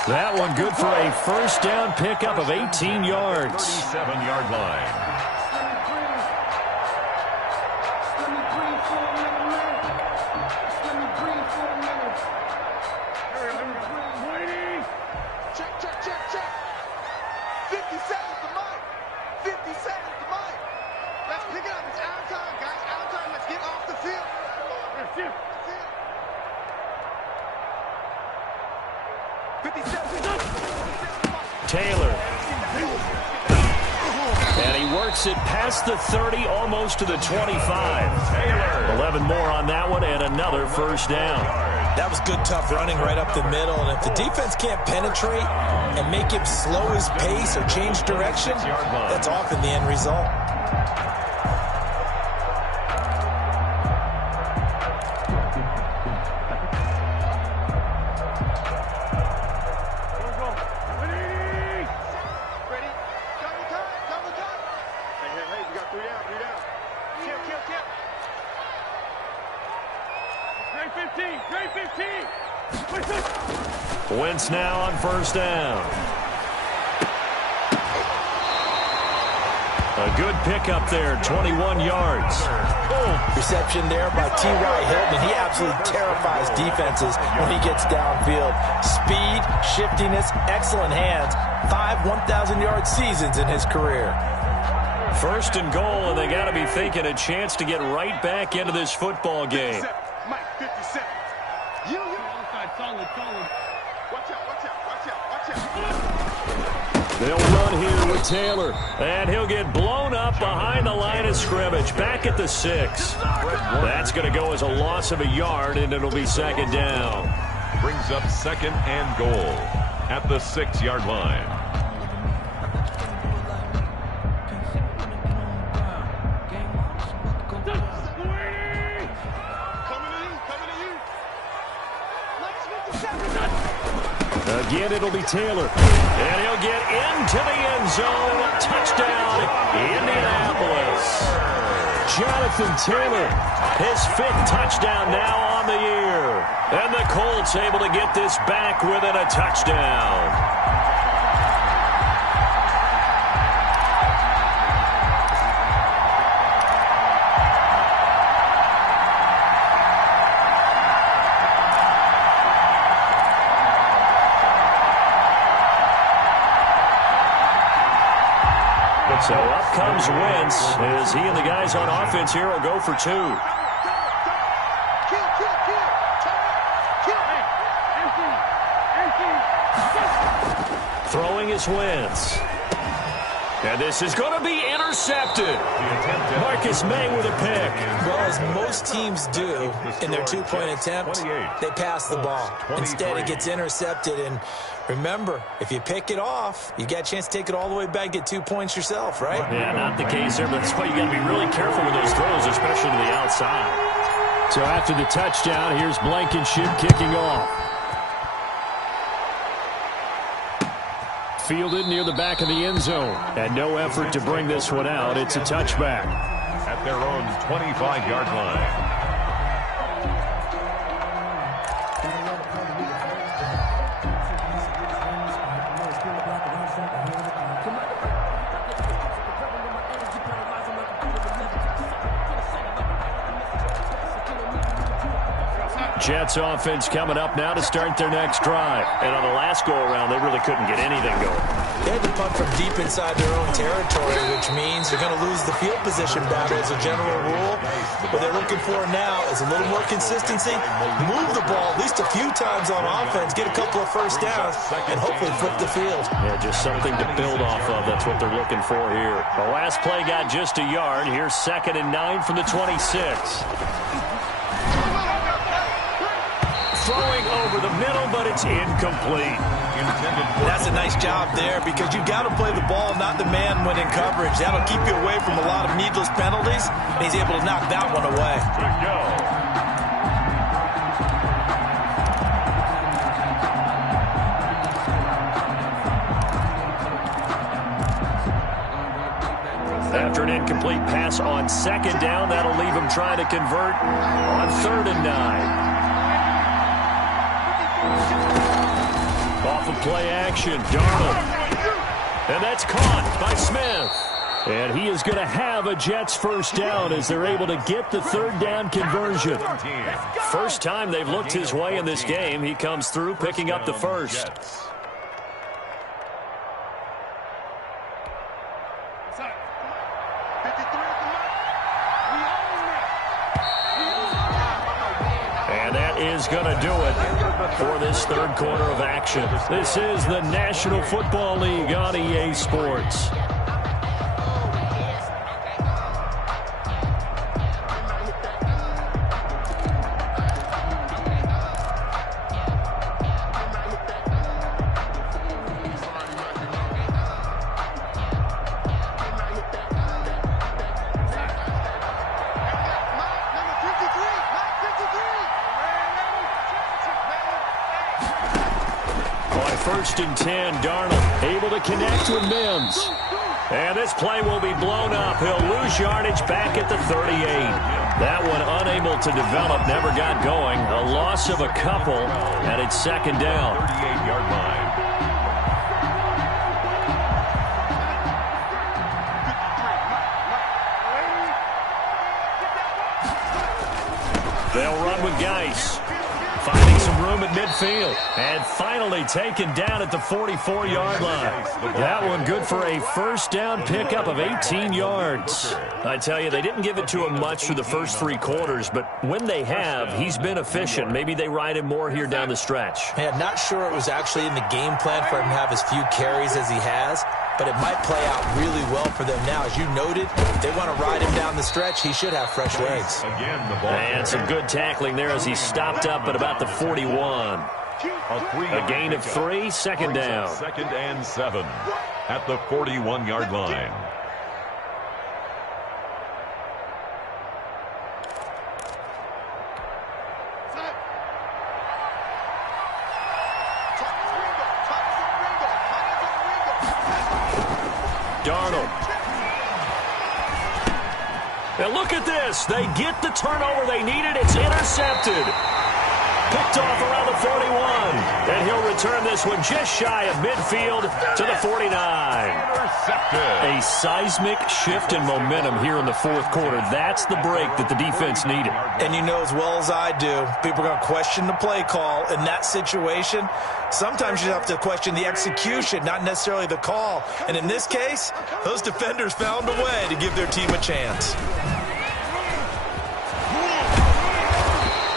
That one good for a 1st down pickup of 18 yards. 37-yard line. marks it past the 30, almost to the 25. 11 more on that one, and another first down. That was good, tough running right up the middle. And if the defense can't penetrate and make him slow his pace or change direction, that's often the end result. Wentz now on first down. A good pickup there, 21 yards. Reception there by T.Y. Hilton. He absolutely terrifies defenses when he gets downfield. Speed, shiftiness, excellent hands. 5 1,000-yard seasons in his career. First and goal, and they got to be thinking a chance to get right back into this football game. Mike, 57. You. Solid. Watch out. They'll run here with Taylor, and he'll get blown up behind the line of scrimmage, back at the 6. That's going to go as a loss of a yard, and it'll be second down. Brings up second and goal at the 6-yard line. Again, it'll be Taylor, and he'll get into the end zone. Touchdown, Indianapolis. Jonathan Taylor, his 5th touchdown now on the year. And the Colts able to get this back within a touchdown. So up comes Wentz as he and the guys on offense here will go for 2. Throwing is Wentz. And this is going to be intercepted. Marcus May with a pick. Well, as most teams do in their 2-point attempt, they pass the ball. Instead, it gets intercepted. And remember, if you pick it off, you got a chance to take it all the way back, get 2 points yourself, right? Yeah, not the case there, but that's why you got to be really careful with those throws, especially to the outside. So after the touchdown, here's Blankenship kicking off. Fielded near the back of the end zone. And no effort to bring this one out. It's a touchback. At their own 25-yard line. Jets offense coming up now to start their next drive. And on the last go-around, they really couldn't get anything going. They had to punt from deep inside their own territory, which means they're going to lose the field position battle as a general rule. What they're looking for now is a little more consistency, move the ball at least a few times on offense, get a couple of first downs, and hopefully flip the field. Yeah, just something to build off of. That's what they're looking for here. The last play got just a yard. Here's 2nd and 9 from the 26. Throwing over the middle, but it's incomplete. That's a nice job there because you've got to play the ball, not the man when in coverage. That'll keep you away from a lot of needless penalties, and he's able to knock that one away. Good go. After an incomplete pass on 2nd down, that'll leave him trying to convert on 3rd and 9. Off of play action, Darnold. And that's caught by Smith. And he is going to have a Jets first down as they're able to get the 3rd down conversion. First time they've looked his way in this game. He comes through picking up the first. And that is going to do it for this 3rd quarter of action. This is the National Football League on EA Sports. 1st and 10. Darnold able to connect with Mims. And this play will be blown up. He'll lose yardage back at the 38. That one unable to develop, never got going. A loss of a couple, and it's 2nd down. 38-yard line. They'll run with Geis. Finding some room at midfield. And finally taken down at the 44-yard line. That one good for a 1st down pickup of 18 yards. I tell you, they didn't give it to him much for the first 3 quarters, but when they have, he's been efficient. Maybe they ride him more here down the stretch. Yeah, not sure it was actually in the game plan for him to have as few carries as he has, but it might play out really well for them now. As you noted, if they want to ride him down the stretch, he should have fresh legs. Again, the ball. And some good tackling there as he stopped up at about the 41. A gain of 3, 2nd down. 2nd and 7 at the 41-yard line. Darnold. And look at this. They get the turnover they needed. It's intercepted. Picked off around the 41. And he'll return this one just shy of midfield to the 49. Intercepted. A seismic shift in momentum here in the 4th quarter. That's the break that the defense needed. And you know as well as I do, people are going to question the play call in that situation. Sometimes you have to question the execution, not necessarily the call. And in this case, those defenders found a way to give their team a chance.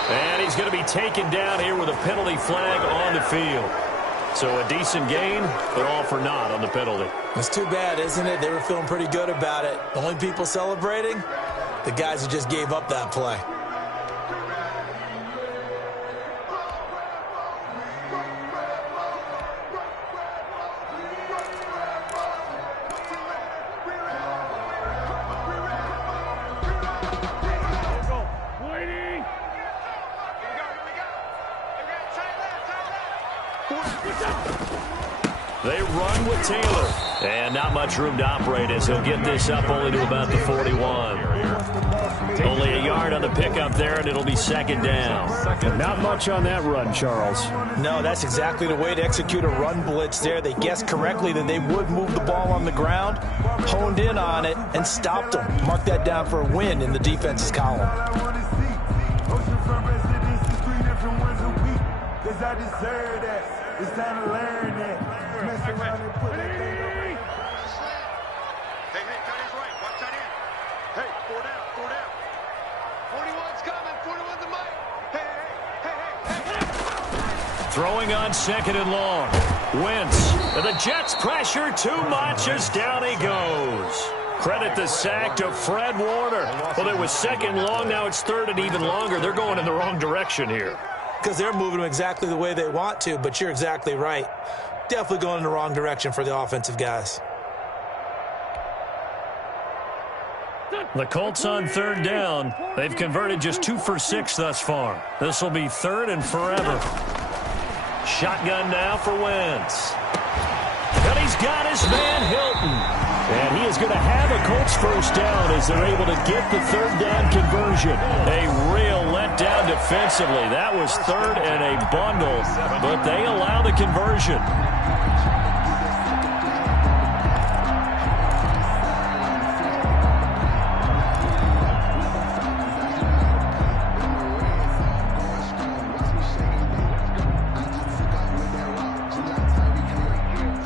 And he's going to be taken down here with a penalty flag on the field. So a decent gain, but all for naught on the penalty. It's too bad, isn't it? They were feeling pretty good about it. The only people celebrating, the guys who just gave up that play. They run with Taylor. And not much room to operate as he'll get this up only to about the 41. Only a yard on the pickup there, and it'll be 2nd down. Not much on that run, Charles. No, that's exactly the way to execute a run blitz there. They guessed correctly that they would move the ball on the ground, honed in on it, and stopped them. Mark that down for a win in the defense's column. It's time to learn that. Mess around and put that thing away. Hey, tight end's right. Watch tight end. Hey, 4 down. 41's coming. 41's the mic. Hey. Throwing on 2nd and long. Wentz. And the Jets pressure too much as down he goes. Credit the sack to Fred Warner. Well, it was 2nd and long. Now it's 3rd and even longer. They're going in the wrong direction here. Because they're moving them exactly the way they want to, but you're exactly right. Definitely going in the wrong direction for the offensive guys. The Colts on 3rd down. They've converted just 2 for 6 thus far. This will be 3rd and forever. Shotgun now for Wentz. And he's got his man Hilton. And he is going to have a Colts 1st down as they're able to get the 3rd down conversion. A real letdown defensively. That was 3rd and a bundle, but they allow the conversion.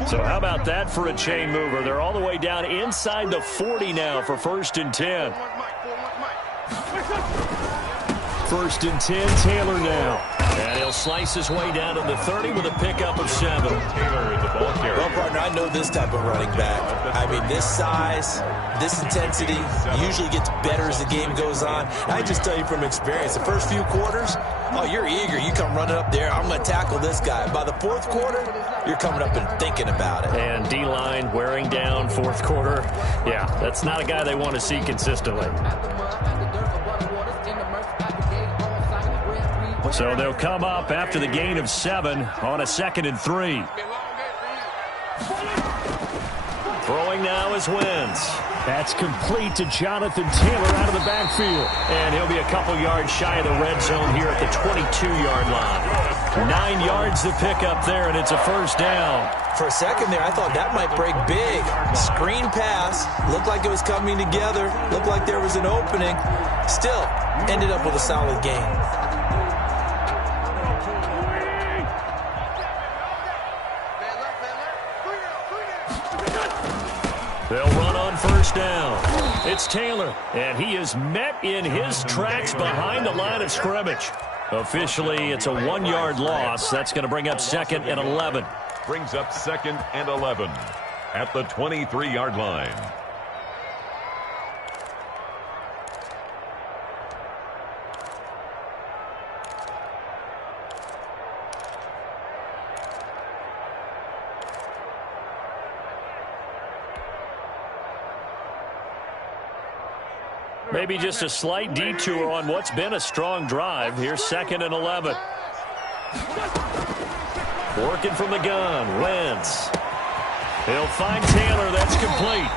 So how about that for a chain mover? They're all the way down inside the 40 now for 1st and 10. 1st and 10, Taylor now. And he'll slice his way down to the 30 with a pickup of 7. Taylor is the ball carrier. Well, partner, I know this type of running back. I mean, this size, this intensity usually gets better as the game goes on. And I just tell you from experience, the first few quarters, oh, you're eager. You come running up there, I'm going to tackle this guy. By the 4th quarter, you're coming up and thinking about it. And D-line wearing down 4th quarter. Yeah, that's not a guy they want to see consistently. So they'll come up after the gain of 7 on a 2nd and 3. Throwing now is Wentz. That's complete to Jonathan Taylor out of the backfield. And he'll be a couple yards shy of the red zone here at the 22-yard line. 9 yards to pick up there, and it's a first down. For a second there, I thought that might break big. Screen pass. Looked like it was coming together. Looked like there was an opening. Still, ended up with a solid game. They'll run on first down. It's Taylor, and he is met in his tracks behind the line of scrimmage. Officially, it's a 1-yard loss. That's going to bring up 2nd and 11. Brings up 2nd and 11 at the 23-yard line. Maybe just a slight detour on what's been a strong drive. Here's 2nd and 11. Working from the gun, Wentz. He'll find Taylor. That's complete.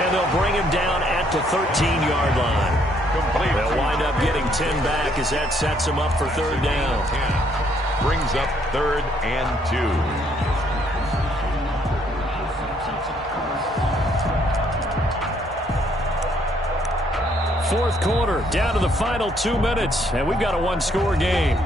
And they'll bring him down at the 13-yard line. Complete. They'll wind up getting 10 back as that sets them up for 3rd down. 10. Brings up 3rd and 2. Fourth quarter, down to the final 2 minutes, and we've got a 1-score game.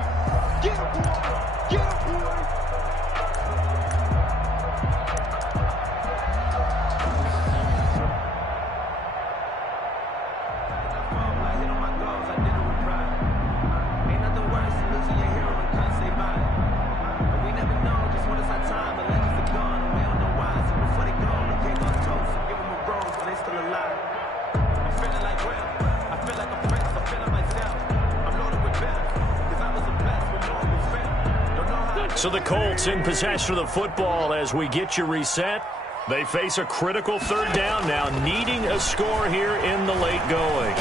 So the Colts in possession of the football as we get you reset. They face a critical 3rd down now, needing a score here in the late going.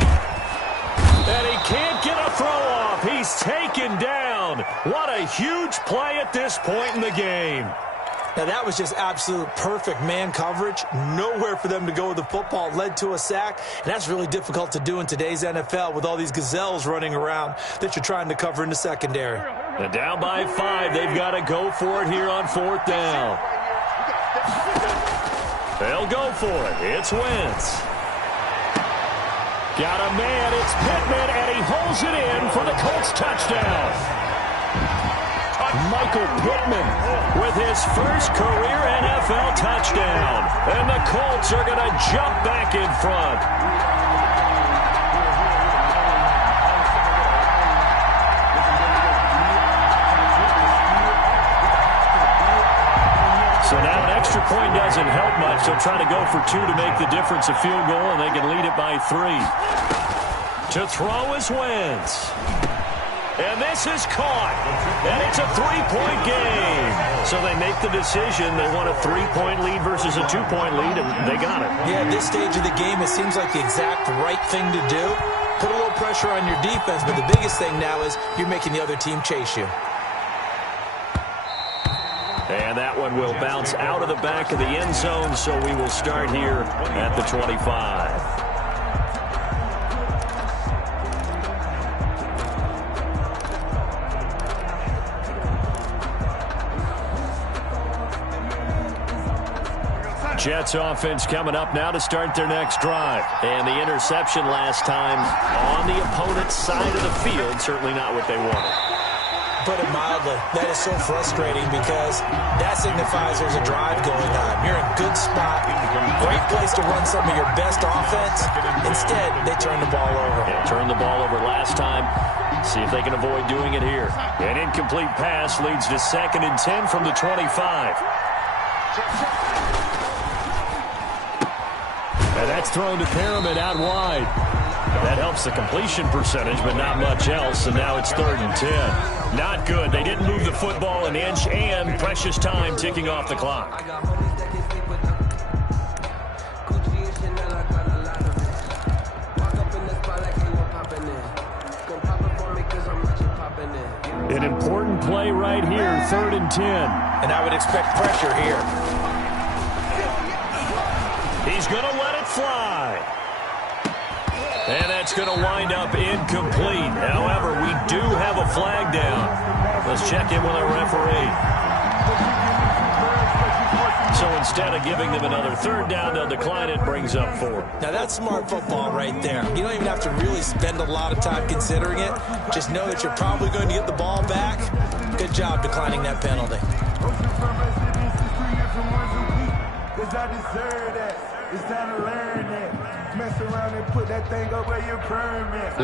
And he can't get a throw off. He's taken down. What a huge play at this point in the game. Now, that was just absolute perfect man coverage. Nowhere for them to go with the football. It led to a sack, and that's really difficult to do in today's NFL with all these gazelles running around that you're trying to cover in the secondary. And down by 5. They've got to go for it here on 4th down. They'll go for it. It's Wentz. Got a man. It's Pittman, and he holds it in for the Colts touchdown. Michael Pittman with his first career NFL touchdown. And the Colts are going to jump back in front. So now an extra point doesn't help much. They'll try to go for 2 to make the difference a field goal, and they can lead it by 3. To throw is Wentz. And this is caught. And it's a 3-point game. So they make the decision. They want a 3-point lead versus a 2-point lead, and they got it. Yeah, at this stage of the game, it seems like the exact right thing to do. Put a little pressure on your defense, but the biggest thing now is you're making the other team chase you. And that one will bounce out of the back of the end zone, so we will start here at the 25. Jets offense coming up now to start their next drive. And the interception last time on the opponent's side of the field, certainly not what they wanted. Put it mildly, that is so frustrating because that signifies there's a drive going on. You're in a good spot, great place to run some of your best offense. Instead, they turn the ball over. Yeah, turned the ball over last time. See if they can avoid doing it here. An incomplete pass leads to 2nd and 10 from the 25. And that's thrown to Pyramid out wide. That helps the completion percentage, but not much else. And now it's 3rd and 10. Not good. They didn't move the football an inch, and precious time ticking off the clock. An important play right here, 3rd and 10. And I would expect pressure here. He's going to let it fly. And that's going to wind up incomplete. However, we do have a flag down. Let's check in with our referee. So instead of giving them another third down, they'll decline it, brings up 4. Now that's smart football right there. You don't even have to really spend a lot of time considering it. Just know that you're probably going to get the ball back. Good job declining that penalty.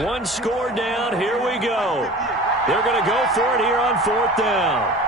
One score down. Here we go. They're going to go for it here on 4th down.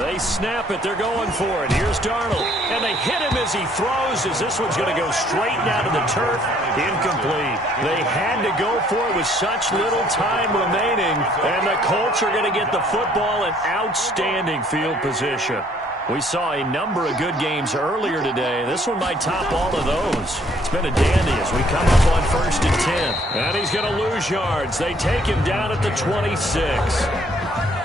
They snap it. They're going for it. Here's Darnold. And they hit him as he throws, as this one's going to go straight down to the turf. Incomplete. They had to go for it with such little time remaining. And the Colts are going to get the football in outstanding field position. We saw a number of good games earlier today. This one might top all of those. It's been a dandy as we come up on 1st and 10. And he's going to lose yards. They take him down at the 26.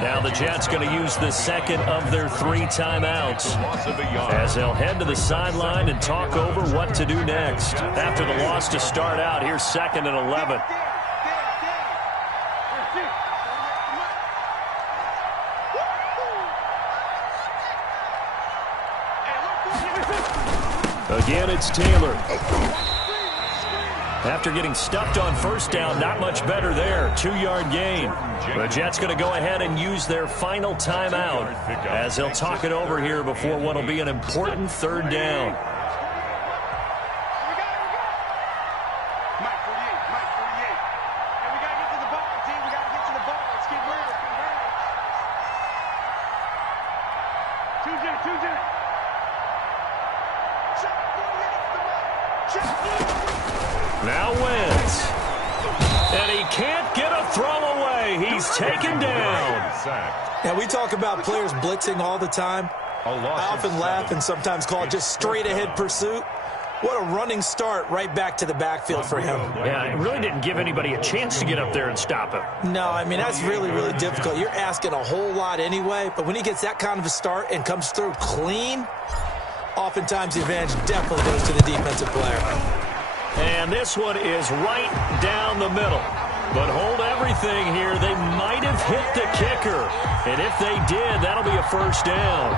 Now the Jets going to use the second of their 3 timeouts as they'll head to the sideline and talk over what to do next. After the loss to start out, here's 2nd and 11. Again, it's Taylor. After getting stuffed on 1st down, not much better there. 2-yard gain. The Jets going to go ahead and use their final timeout as they'll talk it over here before what will be an important 3rd down. Now Wentz. And he can't get a throw away. He's taken down. Now, we talk about players blitzing all the time. I often laugh and sometimes call it just straight-ahead pursuit. What a running start right back to the backfield for him. Yeah, it really didn't give anybody a chance to get up there and stop him. No, I mean, that's really, really difficult. You're asking a whole lot anyway, but when he gets that kind of a start and comes through clean, oftentimes the advantage definitely goes to the defensive player. And this one is right down the middle. But hold everything here. They might have hit the kicker. And if they did, that'll be a 1st down.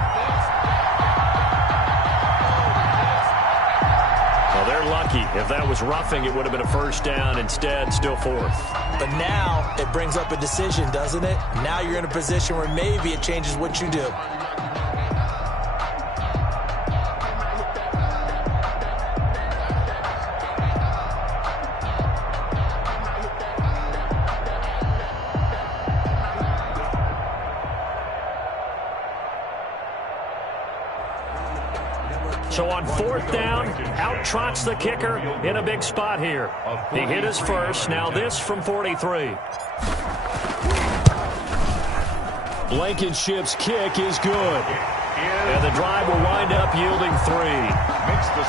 Well, they're lucky. If that was roughing, it would have been a 1st down. Instead, still 4th. But now it brings up a decision, doesn't it? Now you're in a position where maybe it changes what you do. So on 4th down, out trots the kicker in a big spot here. He hit his first. Now this from 43. Blankenship's kick is good. And the drive will wind up yielding 3.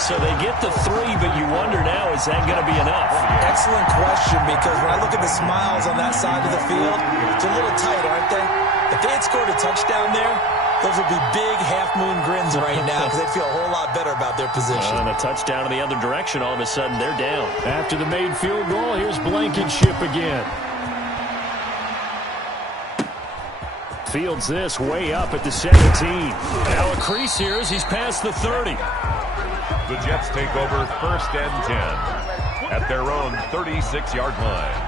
So they get the 3, but you wonder now, is that going to be enough? Excellent question, because when I look at the smiles on that side of the field, it's a little tight, aren't they? If they had scored a touchdown there, those would be big half-moon grins right now because they'd feel a whole lot better about their position. And a touchdown in the other direction, all of a sudden they're down. After the made field goal, here's Blankenship again. Fields this way up at the 17. Now a crease here as he's past the 30. The Jets take over 1st and 10 at their own 36-yard line.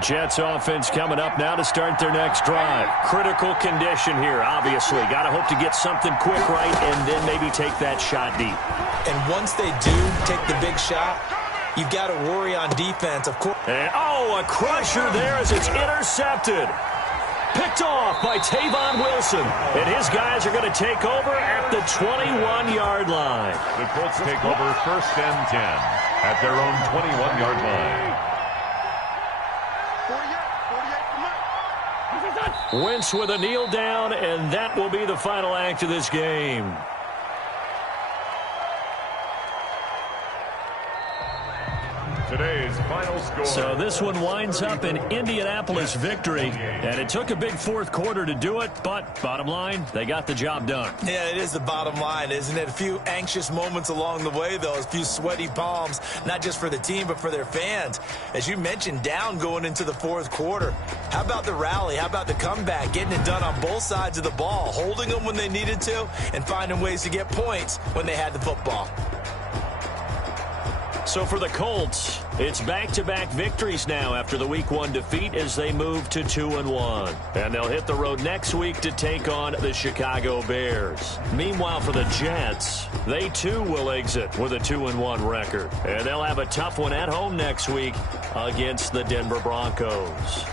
Jets offense coming up now to start their next drive. Critical condition here, obviously. Got to hope to get something quick right and then maybe take that shot deep. And once they do take the big shot, you've got to worry on defense, of course. And, a crusher there as it's intercepted. Picked off by Tavon Wilson. And his guys are going to take over at the 21-yard line. The Colts take over 1st and 10. at their own 21-yard line. 48 for Mike. Wentz with a kneel down, and that will be the final act of this game. Today's final score. So this one winds up an Indianapolis victory, and it took a big fourth quarter to do it, but bottom line, they got the job done. Yeah, it is the bottom line, isn't it? A few anxious moments along the way, though, a few sweaty palms, not just for the team, but for their fans. As you mentioned, down going into the fourth quarter. How about the rally? How about the comeback? Getting it done on both sides of the ball, holding them when they needed to, and finding ways to get points when they had the football. So for the Colts, it's back-to-back victories now after the Week 1 defeat as they move to 2-1. And they'll hit the road next week to take on the Chicago Bears. Meanwhile, for the Jets, they too will exit with a 2-1 record. And they'll have a tough one at home next week against the Denver Broncos.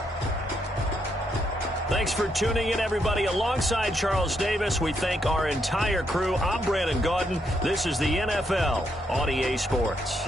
Thanks for tuning in, everybody. Alongside Charles Davis, we thank our entire crew. I'm Brandon Gaudin. This is the NFL on EA Sports.